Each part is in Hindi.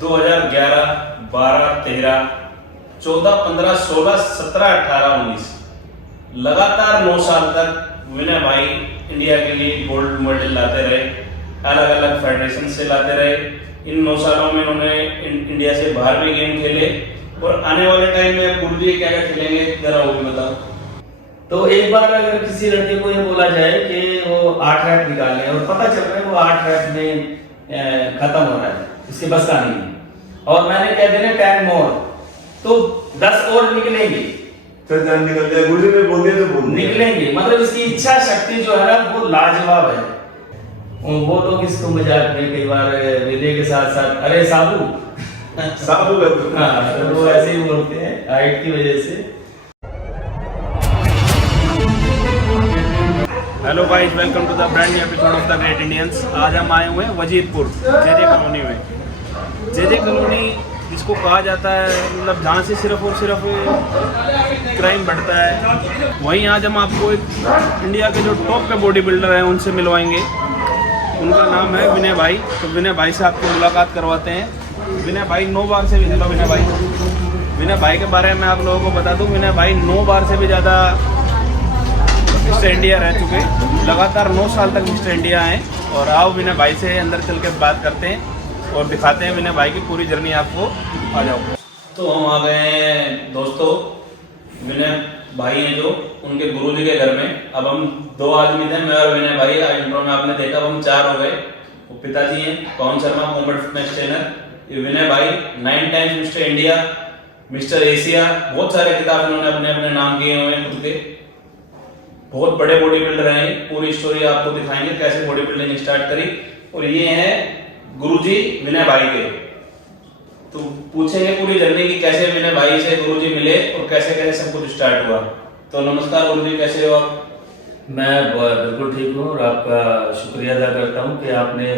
2011, 12, 13, 14, 15, 16, 17, 18, 19 लगातार 9 साल तक विनय भाई इंडिया के लिए गोल्ड मेडल लाते रहे, अलग अलग फेडरेशन से लाते रहे। इन 9 सालों में उन्होंने इंडिया से बाहर भी गेम खेले और आने वाले टाइम में गुरुजी क्या क्या खेलेंगे जरा वो भी बताओ। तो एक बार अगर किसी लड़के को ये बोला जाए कि वो 8 रैप निकालने और पता चल रहा है वो 8 रैप में खत्म हो रहा है, इसके बस का नहीं है, और मैंने कह देना 10 मोर, तो 10 और निकलेंगे, तो जान निकल जाए। गुरुजी ने बोल दिया तो बोल दिया। निकलेंगे। मतलब इसकी इच्छा शक्ति जो है ना वो लाजवाब है। वो लोग इसको मजाक में कई बार विनय के साथ साथ अरे साबू साबू लगता है। हाँ, तो वो ऐसे ही बोलते हैं हाइट की वजह से। Hello guys, welcome to the brand new episode of the great Indians. आज हम आए हुए हैं वजीरपुर जेजे कॉलोनी में। जेजे कॉलोनी जिसको कहा जाता है मतलब जहाँ से सिर्फ और सिर्फ क्राइम बढ़ता है, वहीं आज हम आपको एक इंडिया के जो टॉप के बॉडी बिल्डर हैं उनसे मिलवाएंगे। उनका नाम है विनय भाई। तो विनय भाई से आपको मुलाकात करवाते हैं। विनय भाई 9 बार से भी, हेलो विनय भाई के बारे में आप लोगों को बता दूं, विनय भाई 9 बार से भी ज़्यादा मिस्टर इंडिया रह चुके, लगातार 9 साल तक मिस्टर इंडिया हैं। और आओ विनय भाई से अंदर चल के बात करते हैं और दिखाते हैं विनय भाई की पूरी जर्नी आपको। आ जाओ। तो हम आ गए हैं दोस्तों, विनय भाई हैं जो उनके गुरुजी के घर में। अब हम 2 आदमी थे, मैं और विनय भाई। इंट्रो में आपने देखा, अब हम 4 हो गए। वो पिताजी हैं Pawan Sharma, combat fitness trainer. ये विनय भाई 9 times mister India, mister Asia, बहुत सारे खिताब इन्होंने अपने अपने नाम किए हुए हैं खुद के। बहुत बड़े बॉडी बिल्डर हैं। पूरी स्टोरी आपको दिखाएंगे कैसे बॉडी बिल्डिंग स्टार्ट करी। और ये हैं गुरुजी विनय भाई के। तो पूछेंगे पूरी जर्नी की कैसे विनय भाई से गुरुजी मिले और कैसे कैसे सब कुछ स्टार्ट हुआ। तो नमस्कार गुरुजी, कैसे हो आप? मैं बिल्कुल ठीक हूँ और आपका शुक्रिया अदा करता हूँ कि आपने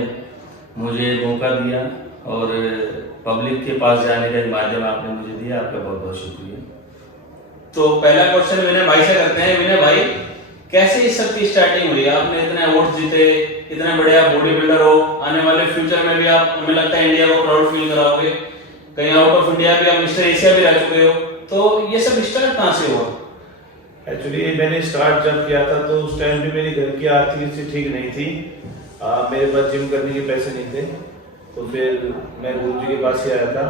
मुझे मौका दिया और पब्लिक के पास जाने का माध्यम आपने मुझे दिया। आपका बहुत बहुत शुक्रिया। तो पहला क्वेश्चन विनय भाई से करते हैं। विनय भाई, कैसे इस सब की स्टार्टिंग हुई? आपने इतने अवार्ड जीते, इतने बड़े आप बॉडी बिल्डर हो, आने वाले फ्यूचर में भी आप, हमें लगता है, इंडिया को प्राउड फील कराओगे। कहीं आउट ऑफ इंडिया भी आप मिस्टर एशिया भी रह चुके हो। तो ये सब स्टार्ट कहाँ से हुआ? एक्चुअली मैंने स्टार्ट जब किया था तो उस टाइम पे मेरे घर की आर्थिक स्थिति ठीक नहीं थी। मेरे पास जिम करने के पैसे नहीं थे। तो फिर मैं गुरुजी के पास ही आया था।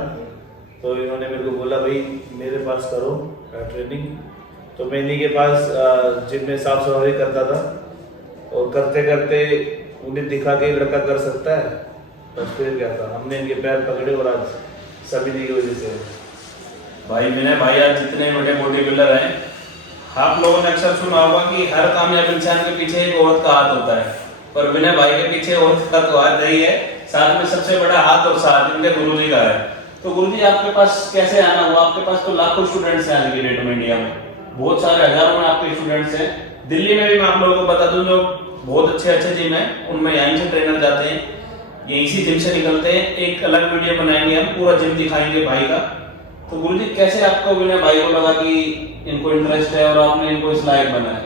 तो इन्होंने मेरे को बोला भाई मेरे पास करो ट्रेनिंग। तो मैं इन्हीं के पास जिम में साफ सफाई करता था और करते करते उन्हें दिखा के लड़का कर सकता है, बस फिर क्या था, हमने इनके पैर पकड़े और आज सभी की वजह से। भाई विनय भाई आज जितने बड़े बॉडी बिल्डर हैं, आप लोगों ने अक्सर सुना होगा कि हर कामयाब इंसान के पीछे एक औरत का हाथ होता है, पर विनय भाई के पीछे औरत का तो हाथ नहीं है, साथ में सबसे बड़ा हाथ और साथ इनके गुरुजी का है। तो गुरुजी आपके पास कैसे आना हुआ? आपके पास तो लाखों स्टूडेंट्स हैं आज की डेट में, इंडिया में बहुत सारे हजारों में आपके स्टूडेंट्स हैं। दिल्ली में भी मैं आप लोगों को बता दूं, जो बहुत अच्छे अच्छे जिम है उनमें यहीं से ट्रेनर जाते हैं, यहीं से जिम से निकलते हैं। एक अलग वीडियो बनाएंगे, हम पूरा जिम दिखाएंगे भाई का। तो गुरुजी कैसे आपको विनय भाई को लगा कि इनको इंटरेस्ट है और आपने इनको इस लायक बनाया?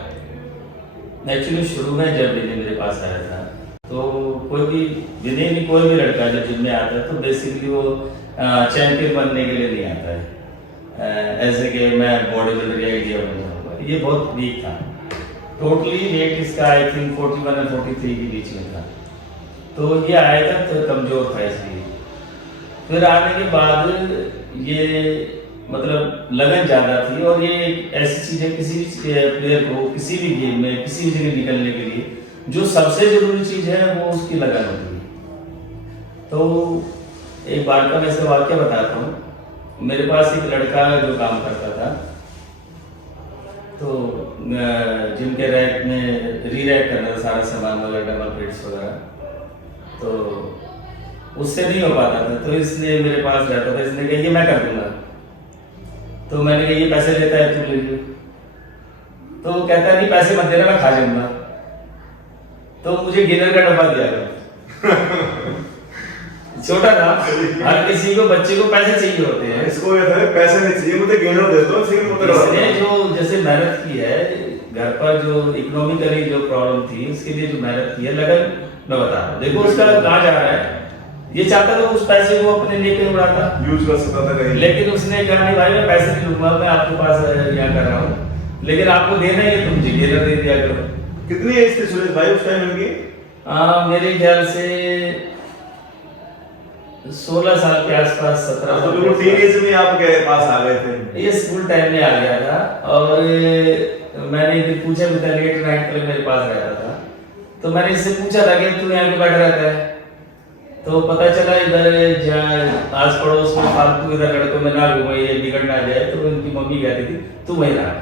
एक्चुअली शुरू में जब विनय मेरे पास आया था तो कोई भी विनय नहीं, कोई भी लड़का जब जिम में आता है तो बेसिकली वो चैंपियन बनने के लिए नहीं आता है। ऐसे कि मैं बॉडी बिल्डर या इंडिया बन जाऊंगा, ये बहुत वीक था। टोटली वेट इसका आई थिंक 41 और 43 के बीच में था। तो ये आया था तो कमजोर था, इसलिए फिर आने के बाद ये मतलब लगन ज़्यादा थी। और ये ऐसी चीज़ है, किसी भी प्लेयर को किसी भी गेम में किसी भी जगह निकलने के लिए जो सबसे जरूरी चीज़ है वो उसकी लगन होती है। तो एक बार का मैं इसका वाक्य बताता हूँ। मेरे पास एक लड़का जो काम करता था, तो जिम के रैक में री रैक करना था सारा सामान वगैरह, डबल प्लेट्स वगैरह। तो उससे नहीं हो पाता था, तो इसने मेरे पास रहता था, इसने कहा ये मैं कर दूंगा। तो मैंने कहा ये पैसे लेता है तू ले लो। तो कहता नहीं पैसे मत देना, मैं खा जाऊंगा। तो मुझे गेनर का डब्बा दिया था छोटा था। हर किसी को, बच्चे को पैसे चाहिए होते हैं, इसको ये था पैसे नहीं चाहिए, मुझे गेनर दे दो। इसने जो जैसे मेहनत की है घर पर, जो इकोनॉमिकली जो प्रॉब्लम थी उसके लिए जो मेहनत की है, लगन मैं बता रहा हूँ। देखो उसका कहाँ जा रहा है, ये चाहता था उस पैसे को अपने लिए कहीं उड़ाता, यूज कर सकता था कहीं। लेकिन उसने कहा नहीं भाई मैं पैसे नहीं लूंगा, मैं आपके पास यहाँ कर रहा हूँ, लेकिन आपको देना ही है, तुम मुझे गेनर दे दिया करो। कितनी एज थी सुरेश भाई उस टाइम इनकी? मेरे ख्याल से 16 साल के आसपास, 17 तो साल बिल्कुल टीनेज में आपके पास आ गए थे। ये स्कूल टाइम में आ गया था, और मैंने एक दिन पूछा भी था, लेट नाइट तक मेरे पास रहता था, तो मैंने इससे पूछा था कि तू यहाँ क्यों बैठा रहता है, तो पता चला इधर आस पड़ोस में फालतू इधर लड़कों में ना घूमे, ये बिगड़ ना जाए, तो उनकी मम्मी कहती थी तू वहीं रहा।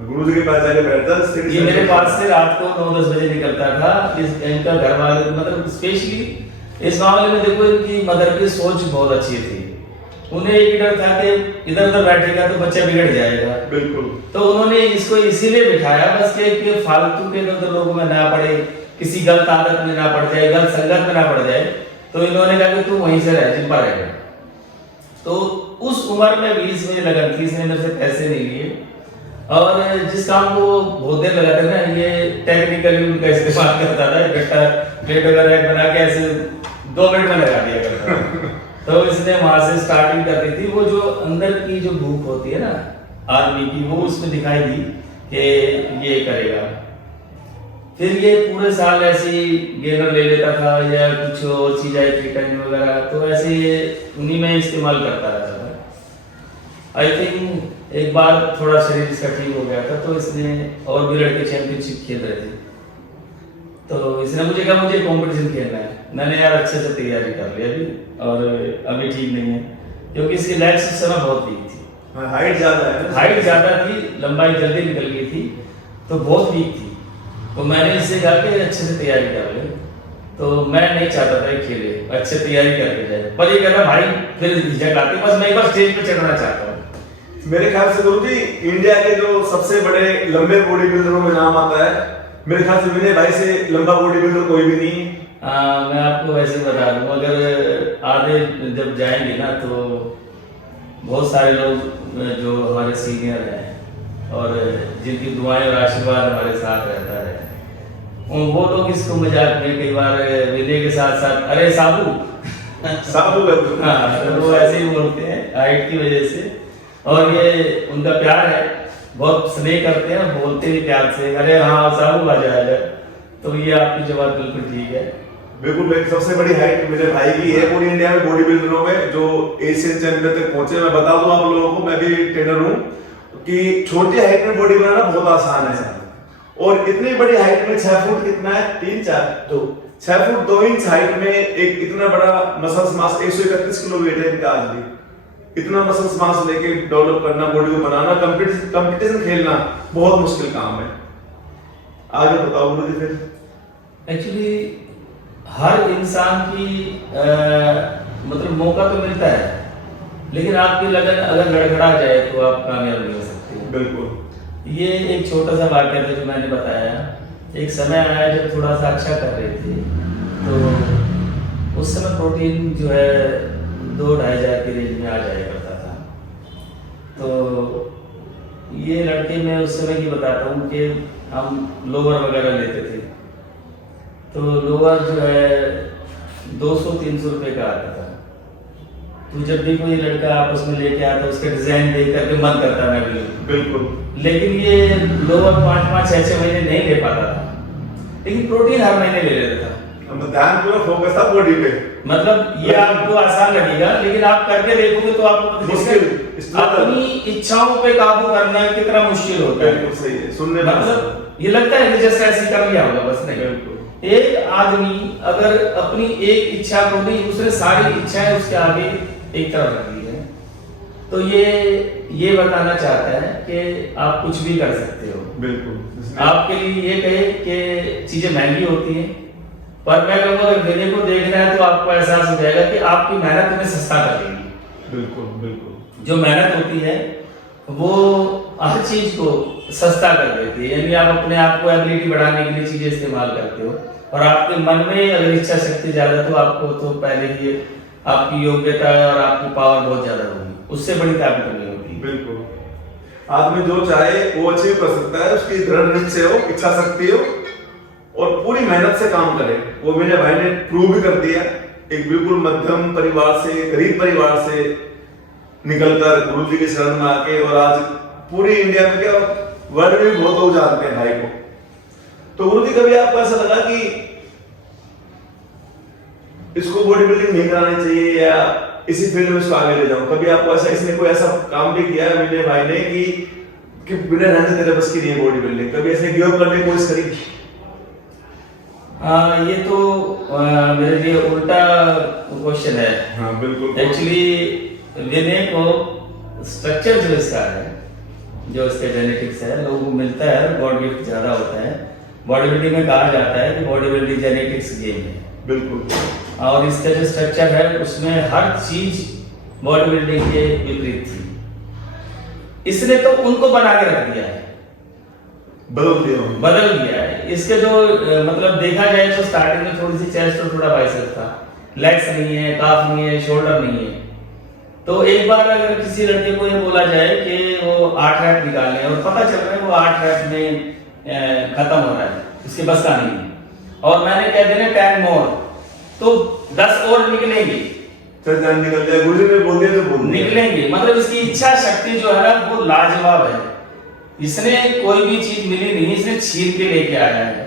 गुरुजी के पास जाके बैठता। ये मेरे पास से रात को 9-10 बजे निकलता था। इनका घर वाले मतलब स्पेशली इस मामले में देखो, इनकी मदर की सोच बहुत अच्छी थी। उन्हें एक डर था कि इधर उधर बैठेगा तो बच्चा बिगड़ जाएगा। बिल्कुल। तो उन्होंने इसको इसीलिए बिठाया बस कि फालतू के इधर लोगों में ना पड़े, किसी गलत आदत में ना पड़ जाए, गलत संगत में ना पड़ जाए, तो इन्होंने कहा कि तू वहीं से रह, जिम्पा रहेगा। तो उस उम्र में भी इसमें लगन थी, इसने मेरे से पैसे नहीं लिए, और जिस काम को बहुत देर लगाते ना, ये टेक्निकली उनका इस्तेमाल करता था। इकट्ठा प्लेट वगैरह बना के ऐसे 2 मिनट में लगा दिया करता था। तो इसने वहां से स्टार्टिंग कर दी थी। वो जो अंदर की जो भूख होती है ना आदमी की, वो उसमें दिखाई दी कि ये करेगा। फिर ये पूरे साल ऐसे ही गेनर ले लेता था या कुछ और चीज आई चिकन वगैरह, तो ऐसे उन्हीं में इस्तेमाल करता रहता था। आई थिंक एक बार थोड़ा शरीर इसका ठीक हो गया था, तो इसने और भी लड़के चैंपियनशिप खेल रहे थे, तो इसने मुझे कहा मुझे कंपटीशन खेलना है। मैंने यार अच्छे से तैयारी कर ली अभी, और अभी ठीक नहीं है क्योंकि इसकी लेग्स उस समय बहुत वीक थी। हाइट ज्यादा है, हाइट ज्यादा थी, लंबाई जल्दी निकल गई थी, तो बहुत वीक थी। तो मैंने इससे कहा कि अच्छे से तैयारी कर ले, तो मैं नहीं चाहता था कि खेले, अच्छे तैयारी करके जाए, पर ये कहता भाई फिर झिझक आती, बस मैं एक बार स्टेज पे चढ़ना चाहता हूँ। मेरे ख्याल से गुरुजी इंडिया के जो सबसे बड़े लंबे बॉडी बिल्डरों में नाम आता है, मेरे ख्याल से विनय भाई से लंबा बॉडी बिल्डर कोई भी नहीं। मैं आपको वैसे बता दूं, अगर आगे जब जाएंगे ना, तो बहुत सारे लोग जो हमारे सीनियर हैं और जिनकी दुआएं और आशीर्वाद हमारे साथ रहता है, वो लोग इसको मजाक में कई बार विनय के साथ साथ अरे साबू साबू हाँ, तो वो ऐसे ही बोलते हैं हाइट की वजह से, और ये उनका प्यार है, बहुत स्नेह करते हैं, बोलते भी प्यार से अरे हाँ साबू आ जाएगा। तो ये आपकी जवाब बिल्कुल ठीक है। बिल्कुल। एक सबसे बड़ी हाइट मेरे भाई की है पूरी इंडिया में बॉडी बिल्डरों में, जो एशियन चैंपियन तक पहुंचे। मैं बता दूं आप लोगों को, मैं भी ट्रेनर हूं, कि छोटी हाइट में बॉडी बनाना बहुत आसान है, और इतनी बड़ी हाइट में 6 फुट कितना है, 3-4 तो 6 फुट 2 इंच हाइट में एक इतना बड़ा मसल्स मास, 131 किलो वेट है इनका आज भी। इतना मसल्स मास लेके डेवलप करना, बॉडी को बनाना, कंपटीशन खेलना बहुत मुश्किल काम है। आगे बताओ गुरुजी। फिर एक्चुअली हर इंसान की मतलब मौका तो मिलता है, लेकिन आपकी लगन अगर लड़खड़ा जाए तो आप कामयाब नहीं हो सकते। बिल्कुल। ये एक छोटा सा वाक्य था जो मैंने बताया। एक समय आया जब थोड़ा सा अच्छा कर रहे थे, तो उस समय प्रोटीन जो है 2-2.5 हज़ार की रेंज में आ जाया करता था। तो ये लड़के मैं उस समय की बताता हूँ कि हम लोअर वगैरह लेते थे, तो लोअर जो है 200-300 रुपए का आता था। तो जब भी कोई लड़का आपस में लेके आता, उसका डिजाइन देख करके मन करता है बिल्कुल। लेकिन ये लोअर 5-5, 6-6 महीने नहीं ले पाता था, लेकिन प्रोटीन हर महीने ले लेता था। ध्यान पूरा फोकस था बॉडी पे। मतलब ये आपको आसान लगेगा, लेकिन आप करके देखोगे तो आपको मुश्किल। अपनी इच्छाओं पे काबू करना कितना मुश्किल होता है। बिल्कुल सही है। सुनने में मतलब ये लगता है कि जैसे ऐसे कर लिया होगा, बस नहीं। बिल्कुल। एक आदमी अगर अपनी एक इच्छा को नहीं, उसने सारी इच्छाएं उसके आगे एक तरफ रख दी है, तो ये बताना चाहता है कि आप कुछ भी कर सकते हो। बिल्कुल। आपके लिए ये कहे कि चीजें महंगी होती हैं, पर मैं कहूँगा अगर मेरे को देखना है तो आपको एहसास हो जाएगा कि आपकी मेहनत तुम्हें सस्ता कर देगी। बिल्कुल बिल्कुल। जो मेहनत होती है वो हर चीज को सस्ता कर देती है। यानी आप अपने आप को एबिलिटी बढ़ाने के लिए चीजें इस्तेमाल करते हो, और आपके मन में अगर इच्छा शक्ति ज्यादा, तो आपको तो पहले ही आपकी योग्यता और आपकी पावर बहुत ज्यादा होगी, उससे बड़ी ताकत नहीं होती। बिल्कुल। आदमी जो चाहे वो अचीव कर सकता है, उसकी दृढ़ निश्चय हो, इच्छा शक्ति हो, और पूरी मेहनत से काम करे। वो मेरे भाई ने प्रूव भी कर दिया। एक बिल्कुल मध्यम परिवार से, गरीब परिवार से निकलकर गुरु जी के शरण में आके, और आज पूरी इंडिया में क्या वर्ल्ड में बहुत लोग जानते हैं भाई को। तो गुरु जी कभी आपको ऐसा लगा कि इसको बॉडी बिल्डिंग नहीं करानी चाहिए या इसी फील्ड में इसको आगे ले जाऊं? कभी आपको ऐसा, इसने कोई ऐसा काम भी किया है विनय भाई ने कि बिना रहने तेरे बस की नहीं है बॉडी बिल्डिंग? कभी ऐसे गिव अप करने की कोशिश करी? ये तो मेरे लिए उल्टा क्वेश्चन है। हाँ बिल्कुल। एक्चुअली विनय को स्ट्रक्चर जो इसका है, जो इसके जेनेटिक्स है, लोगों को मिलता है, गॉड गिफ्ट ज्यादा होता है। बॉडी बिल्डिंग में कहा जाता है कि बॉडी बिल्डिंग जेनेटिक्स गेम है। बिल्कुल। और इसका जो स्ट्रक्चर है उसमें हर चीज बॉडी बिल्डिंग के विपरीत थी। इसने तो उनको बना के रख दिया है, बदल दिया है। इसके जो मतलब देखा जाए तो स्टार्टिंग में थोड़ी सी चेस्ट और थोड़ा बाइसेप था, लेग्स नहीं है, काफ नहीं है, शोल्डर नहीं है। तो एक बार अगर किसी लड़के को ये बोला जाए कि वो 8 रैप निकालने और पता चल रहा है वो 8 रैप में खत्म हो रहा है, इसके बस का नहीं है, और मैंने कह देना 10 मोर, तो 10 और निकलेंगे, निकल जाए, गुरु जी ने बोल दिया तो बोल दिया। निकलेंगे। मतलब इसकी इच्छा शक्ति जो है ना वो लाजवाब है। इसने कोई भी चीज मिली नहीं, इसने छीन के लेके आया है।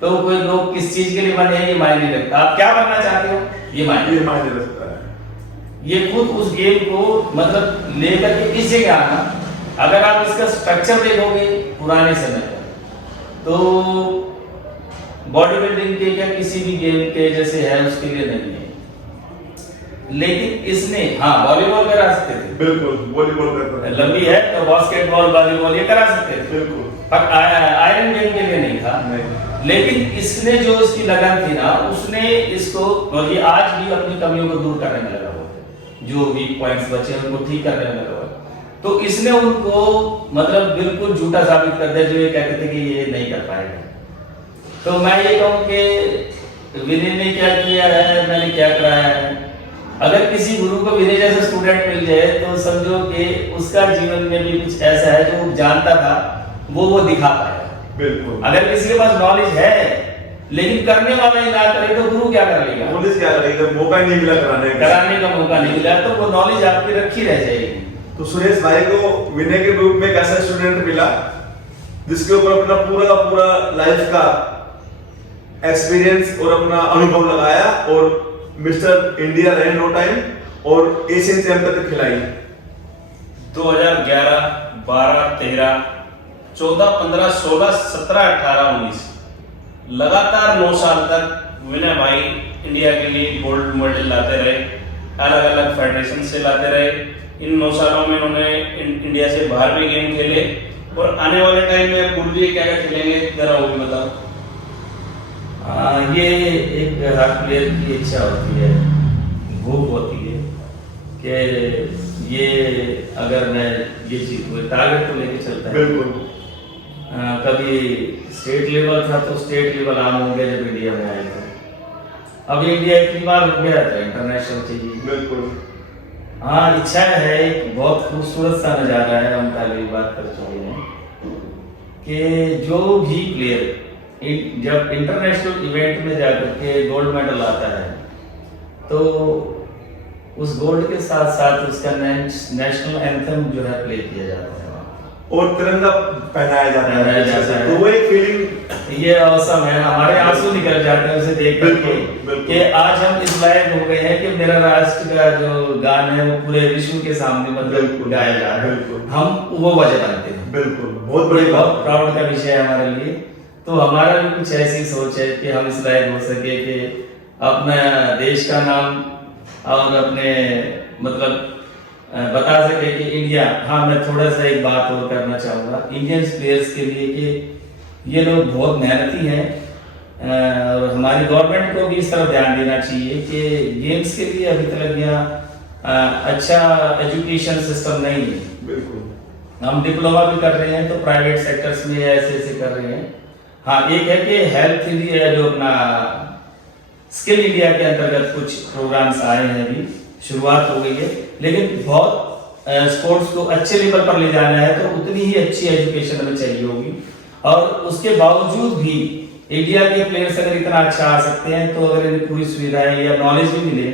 तो कोई लोग किस चीज के लिए बने हैं ये मायने रखता। आप क्या बनना चाहते हो ये मायने रखता है। ये खुद उस गेम को मतलब लेकर के इस जगह आना, अगर आप इसका स्ट्रक्चर देखोगे पुराने समय का, तो बॉडी बिल्डिंग के या किसी भी गेम के जैसे है उसके लिए नहीं है। लेकिन इसने वॉलीबॉल करा सकते थे, बिल्कुल वॉलीबॉल करता है, लंबी है तो बास्केटबॉल, वॉलीबॉल ये करा सकते थे, बिल्कुल, पर आयरन गेम के लिए नहीं था। नहीं। लेकिन इसने जो इसकी लगन थी ना, उसने इसको, और ये आज भी अपनी कमियों को दूर करने में लगा हुआ है, जो वीक पॉइंट्स बचे हैं उनको ठीक करने में लगा हुआ है। तो इसने उनको मतलब बिल्कुल झूठा साबित कर दिया जो ये कहते थे कि ये नहीं कर पाएगा। तो मैं ये कहूँ कि विनय ने क्या किया है, मैंने क्या कराया है। अगर किसी गुरु को विनय जैसा स्टूडेंट मिल जाए तो समझो कि उसका जीवन में भी कुछ ऐसा है जो जानता था वो दिखा पाएगा। बिल्कुल। अगर किसी के पास नॉलेज है लेकिन करने वाला ही ना करे तो गुरु क्या कर लेगा? पुलिस क्या करेगा? मौका ही नहीं मिला कराने का मौका नहीं मिला तो वो नॉलेज आपकी रखी रह जाएगी। तो सुरेश भाई को विनय के ग्रुप में एक ऐसा स्टूडेंट मिला जिसके ऊपर अपना पूरा का पूरा लाइफ का एक्सपीरियंस और अपना अनुभव लगाया और मिस्टर इंडिया रहे नो टाइम और एशियन चैंपियन तक खिलाई। 2011, 12, 13, 14, 15, 16, 17, 18, 19 लगातार 9 साल तक विनय भाई इंडिया के लिए गोल्ड मेडल लाते रहे, अलग अलग फेडरेशन से लाते रहे। इन 9 सालों में उन्होंने इंडिया से बाहर भी गेम खेले और आने वाले टाइम में गुरु जी क्या क्या खेलेंगे जरा वो भी बताओ। ये एक हर प्लेयर की इच्छा होती है, भूख होती है कि ये अगर मैं ये चीज टारगेट तो लेके चलता है। बिल्कुल। कभी स्टेट लेवल था तो स्टेट लेवल आम हो गया जब इंडिया में आए थे। अब इंडिया इतनी बार हो गया तो इंटरनेशनल चाहिए। बिल्कुल। इच्छा है। एक बहुत खूबसूरत सा नज़ारा है, हम पहले भी बात कर चुके हैं कि जो भी प्लेयर जब इंटरनेशनल इवेंट में जाकर के गोल्ड मेडल आता है तो उस गोल्ड के साथ साथ उसका नेशनल एंथम जो है प्ले किया जाता है और तिरंगा पहनाया जाता है। तो वो एक फीलिंग, ये औसम है। हमारे आंसू निकल जाते हैं उसे देख करके कि आज हम इस लायक हो गए हैं कि मेरा राष्ट्र का जो गान है वो पूरे विश्व के सामने मतलब गाया जा रहा है, हम वो वजह बनते हैं। बिल्कुल, बहुत बड़ी, बहुत प्राउड का विषय है हमारे लिए। तो हमारा भी कुछ ऐसी सोच है कि हम इस लायक हो सके कि अपना देश का नाम और अपने मतलब बता सके कि इंडिया। मैं थोड़ा सा एक बात और करना चाहूँगा इंडियन प्लेयर्स के लिए कि ये लोग बहुत मेहनती हैं और हमारी गवर्नमेंट को भी इस तरफ ध्यान देना चाहिए कि गेम्स के लिए अभी तक यहाँ अच्छा एजुकेशन सिस्टम नहीं है। बिल्कुल। हम डिप्लोमा भी कर रहे हैं तो प्राइवेट सेक्टर्स में ऐसे कर रहे हैं। एक है कि हेल्थ इंडिया जो अपना स्किल इंडिया के अंतर्गत कुछ प्रोग्राम्स आए हैं, अभी शुरुआत हो गई है, लेकिन बहुत स्पोर्ट्स को अच्छे लेवल पर ले जाना है तो उतनी ही अच्छी एजुकेशन हमें चाहिए होगी। और उसके बावजूद भी इंडिया के प्लेयर्स अगर इतना अच्छा आ सकते हैं तो अगर इन्हें पूरी सुविधाएं या नॉलेज भी मिले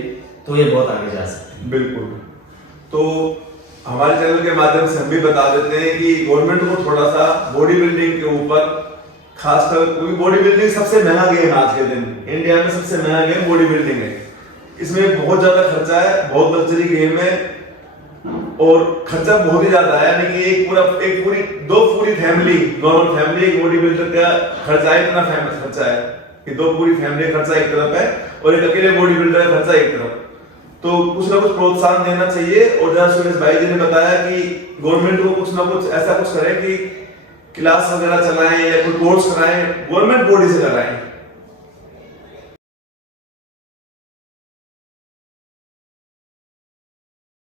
तो ये बहुत आगे जा सकते हैं। बिल्कुल। तो हमारे चैनल के माध्यम से हम भी बता देते हैं कि गवर्नमेंट को थोड़ा सा बॉडी बिल्डिंग के ऊपर, खासकर क्योंकि बॉडी बिल्डिंग सबसे महंगा गेम है आज के दिन, इंडिया में सबसे महंगा गेम बॉडी बिल्डिंग है। इसमें बहुत ज्यादा खर्चा है, बहुत लग्जरी गेम है और खर्चा बहुत ही ज्यादा है, यानी कि दो पूरी फैमिली, नॉर्मल फैमिली, एक बॉडी बिल्डर का खर्चा है, इतना फेमस खर्चा है कि दो पूरी फैमिली का खर्चा एक तरफ है और एक अकेले बॉडी बिल्डर का खर्चा एक तरफ। तो कुछ ना कुछ प्रोत्साहन देना चाहिए और जैसा सुरेश भाई जी ने बताया कि गवर्नमेंट को कुछ ना कुछ ऐसा कुछ करे कि क्लास वगैरह चलाएं या कोई कोर्स कराएं, गवर्नमेंट बॉडी से कराएं।